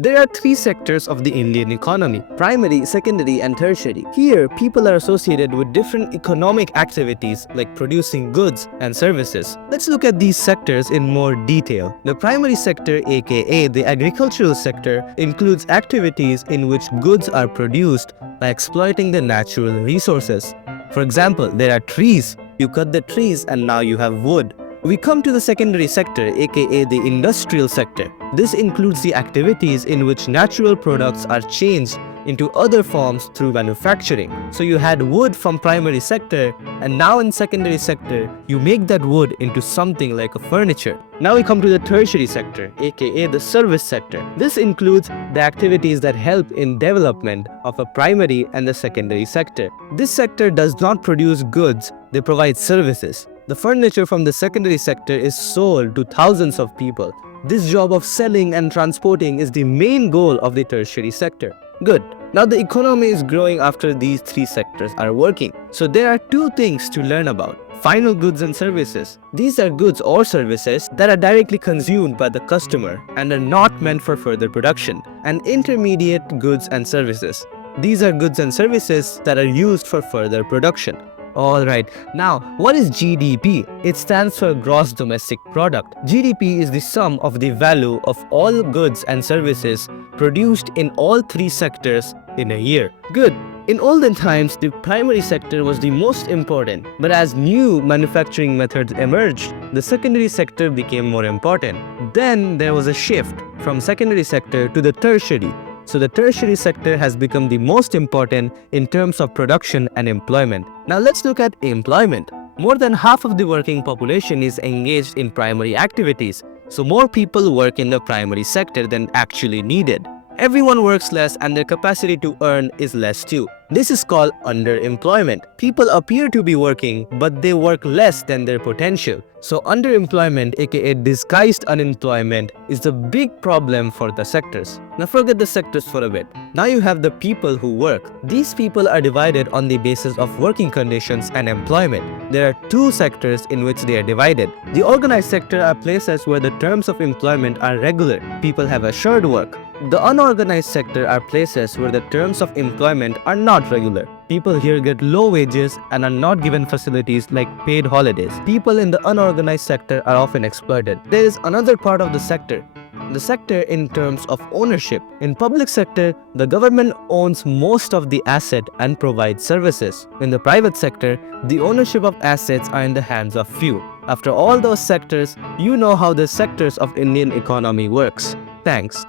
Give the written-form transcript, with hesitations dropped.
There are three sectors of the Indian economy: primary, secondary, and tertiary. Here, people are associated with different economic activities like producing goods and services. Let's look at these sectors in more detail. The primary sector, aka the agricultural sector, includes activities in which goods are produced by exploiting the natural resources. For example, there are trees. You cut the trees and now you have wood. We come to the secondary sector, aka the industrial sector. This includes the activities in which natural products are changed into other forms through manufacturing. So you had wood from primary sector, and now in secondary sector, you make that wood into something like a furniture. Now we come to the tertiary sector, aka the service sector. This includes the activities that help in development of a primary and the secondary sector. This sector does not produce goods, they provide services. The furniture from the secondary sector is sold to thousands of people. This job of selling and transporting is the main goal of the tertiary sector. Good. Now the economy is growing after these three sectors are working. So there are two things to learn about: final goods and services. These are goods or services that are directly consumed by the customer and are not meant for further production. And intermediate goods and services. These are goods and services that are used for further production. Alright, now what is GDP? It stands for Gross Domestic Product. GDP is the sum of the value of all goods and services produced in all three sectors in a year. Good. In olden times, the primary sector was the most important, but as new manufacturing methods emerged, the secondary sector became more important. Then there was a shift from secondary sector to the tertiary. So the tertiary sector has become the most important in terms of production and employment. Now let's look at employment. More than half of the working population is engaged in primary activities. So more people work in the primary sector than actually needed. Everyone works less and their capacity to earn is less too. This is called underemployment. People appear to be working, but they work less than their potential. So underemployment, aka disguised unemployment, is the big problem for the sectors. Now forget the sectors for a bit. Now you have the people who work. These people are divided on the basis of working conditions and employment. There are two sectors in which they are divided. The organized sector are places where the terms of employment are regular. People have assured work. The unorganized sector are places where the terms of employment are not regular. People here get low wages and are not given facilities like paid holidays. People in the unorganized sector are often exploited. There is another part of the sector in terms of ownership. In public sector, the government owns most of the asset and provides services. In the private sector, the ownership of assets are in the hands of few. After all those sectors, you know how the sectors of Indian economy works. Thanks.